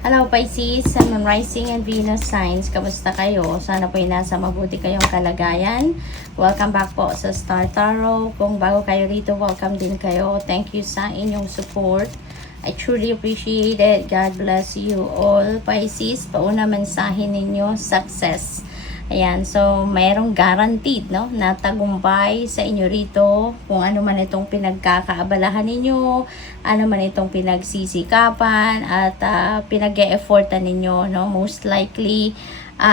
Hello Pisces, Sun, Moon, Rising and Venus signs. Kamusta kayo? Sana po nasa mabuti kayong kalagayan. Welcome back po sa Star Tarot. Kung bago kayo rito, welcome din kayo. Thank you sa inyong support. I truly appreciate it. God bless you all. Pisces, pauna mensahe ninyo, success. Ayan, so mayroong guaranteed, no, na tagumpay sa inyo rito. Kung ano man itong pinagkakaabalahan ninyo, ano man itong pinagsisikapan at pinag-e-effortan ninyo, no, most likely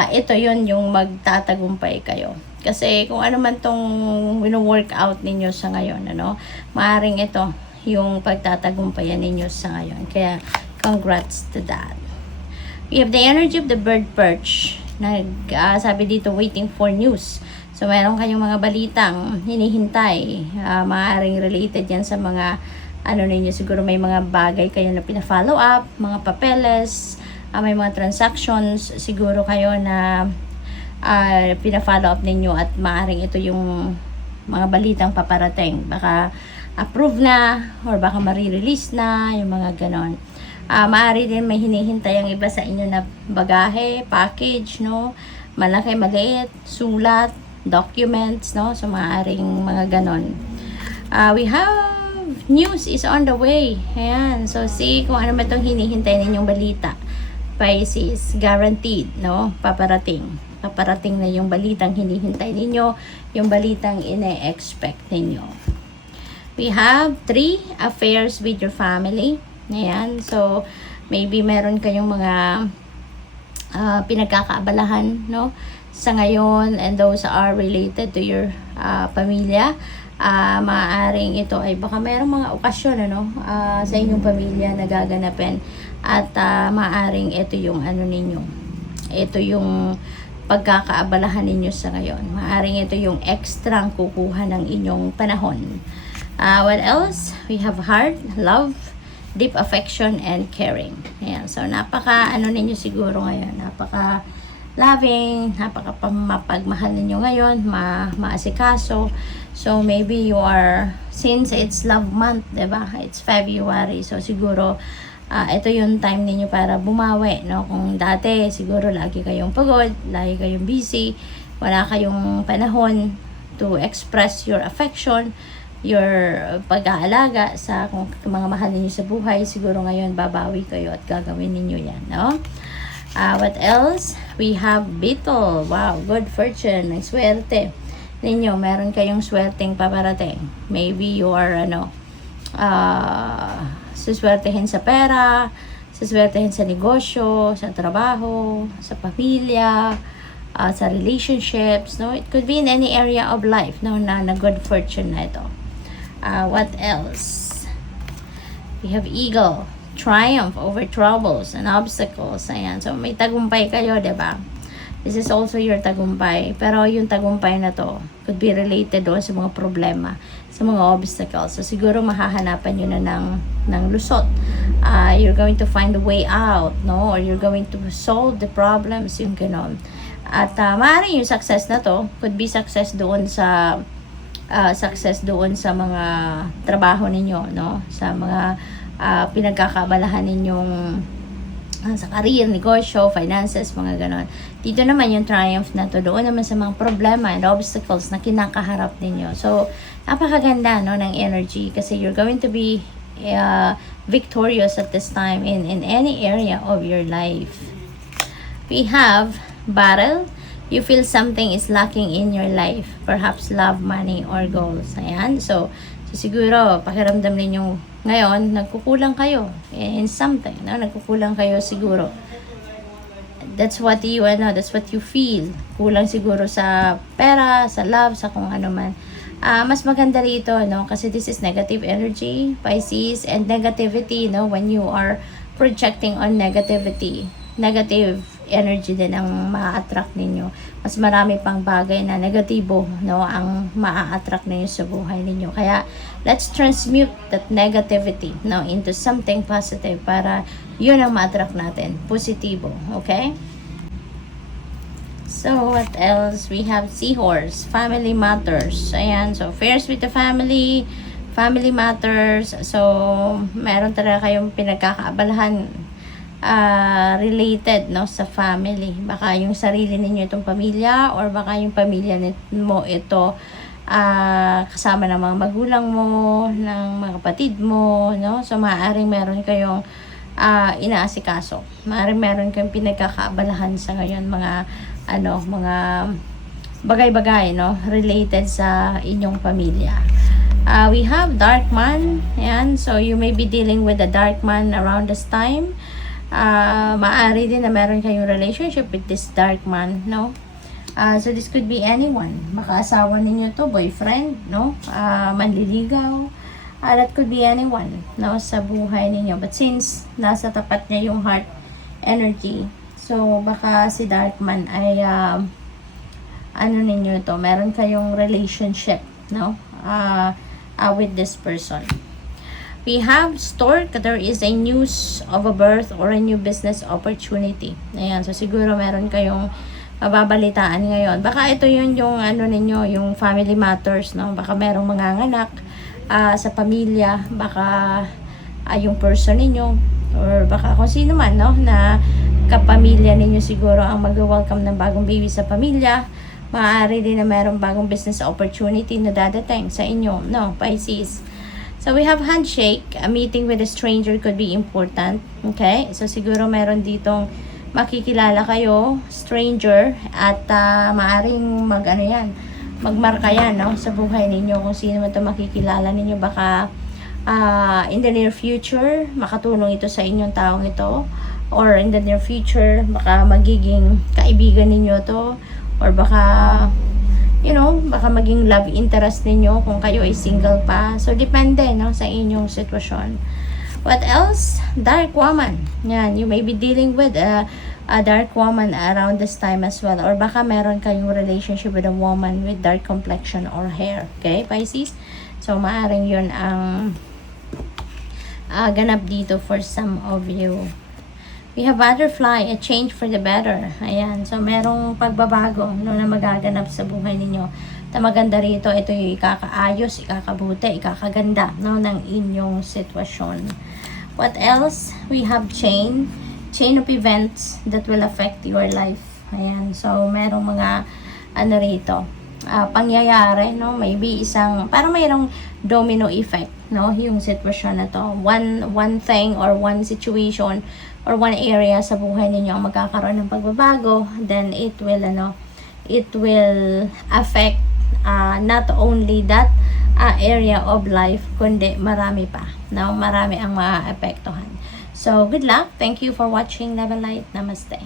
ito yon yung magtatagumpay kayo. Kasi kung ano man tong wino-work out ninyo sa ngayon, ano, maaring ito yung pagtatagumpayan ninyo sa ngayon. Kaya congrats to that. We have the energy of the bird perch. Sabi dito, waiting for news. So, meron kayong mga balitang hinihintay. Maaaring related yan sa mga, ano ninyo, siguro may mga bagay kayo na pina-follow up, mga papeles, may mga transactions, siguro kayo na pina-follow up ninyo at maaaring ito yung mga balitang paparating. Baka approve na, or baka marirelease na, yung mga ganon. Maaari din may hinihintay ang iba sa inyo na bagahe, package, no? Malaki, maliit, sulat, documents, no? So, maaaring mga ganon. We have news is on the way. Ayan. So, see kung ano man itong hinihintay ninyong balita. Pisces, guaranteed, no? Paparating. Paparating na yung balitang hinihintay ninyo, yung balitang ine-expect ninyo. We have 3 affairs with your family. Ayan, so maybe meron kayong mga pinagkakaabalahan, no, sa ngayon, and those are related to your pamilya. Maaaring ito ay baka merong mga okasyon, ano, sa inyong pamilya na gaganapin, at maaaring ito yung ano ninyo, ito yung pagkakaabalahan ninyo sa ngayon. Maaaring ito yung extrang kukuha ng inyong panahon. What else? We have heart, love, deep affection and caring. Ayan. So, napaka, ano ninyo siguro ngayon, napaka loving, napaka mapagmahal ninyo ngayon, maasikaso. So, maybe you are, since it's love month, diba? It's February. So, siguro, ito yung time ninyo para bumawi, no? Kung dati, siguro, lagi kayong pagod, lagi kayong busy, wala kayong panahon to express your affection, your pag-aalaga sa kung mga mahal ninyo sa buhay, siguro ngayon babawi kayo at gagawin ninyo yan, no? What else? We have beetle. Wow, good fortune, may swerte ninyo, meron kayong swerteng paparating. Maybe you are suswertehin sa pera, suswertehin sa negosyo, sa trabaho, sa pamilya, sa relationships, no? It could be in any area of life, no, na good fortune na ito. What else? We have eagle, triumph over troubles and obstacles. Ayan. So, may tagumpay kayo, diba? This is also your tagumpay. Pero yung tagumpay na to could be related doon sa mga problema, sa mga obstacles. So, siguro mahahanapan nyo na ng lusot. You're going to find a way out, no? Or you're going to solve the problems, yung ganon. At maaaring yung success na to could be success doon sa mga trabaho ninyo, no? Sa mga pinagkakabalahan ninyong sa career, negosyo, finances, mga ganon. Dito naman yung triumph na to, doon naman sa mga problema and obstacles na kinakaharap ninyo. So, napakaganda, no, ng energy kasi you're going to be victorious at this time in any area of your life. We have battle. You feel something is lacking in your life. Perhaps love, money, or goals. Ayan. So siguro, pakiramdam ninyo ngayon, nagkukulang kayo in something. No? Nagkukulang kayo siguro. That's what you feel. Kulang siguro sa pera, sa love, sa kung ano man. Mas maganda rito, no? Kasi this is negative energy, Pisces, and negativity, no? When you are projecting on negativity, negative energy din ang maa-attract ninyo. Mas marami pang bagay na negatibo, no, ang maa-attract ninyo sa buhay ninyo. Kaya let's transmute that negativity, no, into something positive para yun ang ma-attract natin, positibo. Okay? So what else? We have seahorse, family matters. Ayan, so affairs with the family matters. So meron talaga kayong pinagkakaabalahan related, no, sa family. Baka yung sarili ninyo itong pamilya, or baka yung pamilya mo ito kasama ng mga magulang mo, ng mga kapatid mo, no? So maaaring meron kayong inaasikaso. Maaaring meron kayong pinagkakaabalahan sa ngayon, mga bagay-bagay, no, related sa inyong pamilya. We have dark man. Ayan, so you may be dealing with a dark man around this time. Maaari din na meron kayong relationship with this dark man, no? So this could be anyone. Baka asawa ninyo to, boyfriend, no? Manliligaw. That could be anyone, no, sa buhay ninyo. But since nasa tapat niya yung heart energy, so baka si dark man ay ninyo to, meron kayong relationship, no, with this person. We have stork. There is a news of a birth or a new business opportunity. Ayan, so siguro meron kayong mababalitaan ngayon. Baka ito yung ninyo, yung family matters, no? Baka merong mga anak sa pamilya, baka yung person ninyo, or baka kung sino man, no, na kapamilya ninyo siguro ang mag-welcome ng bagong baby sa pamilya. Maaari din na merong bagong business opportunity na dadating sa inyo, no, Pisces. So we have handshake. A meeting with a stranger could be important. Okay? So siguro meron ditong makikilala kayo, stranger, at maaring magmarka yan, no, sa buhay ninyo kung sino man ito makikilala ninyo. Baka in the near future makatulong ito sa inyong taong ito, or in the near future baka magiging kaibigan ninyo to, or baka baka maging love interest ninyo kung kayo ay single pa. So depende, no, sa inyong sitwasyon. What else? Dark woman. Yan, you may be dealing with a dark woman around this time as well. Or baka meron kayong relationship with a woman with dark complexion or hair. Okay, Pisces? So, maaring yun ang ganap dito for some of you. We have butterfly, a change for the better. Ayan, so merong pagbabago, no, na magaganap sa buhay ninyo. Maganda rito, ito yung ikakaayos, ikakabuti, ikakaganda, no, ng inyong sitwasyon. What else? We have chain of events that will affect your life. Ayan, so merong mga rito, pangyayari, no, maybe parang mayroong domino effect, no, yung sitwasyon na to. One thing or one situation or one area sa buhay ninyo ang magkakaroon ng pagbabago, then it will affect not only that area of life, kundi marami pa, no? Marami ang maapektuhan. So, good luck. Thank you for watching Love and Light. Namaste.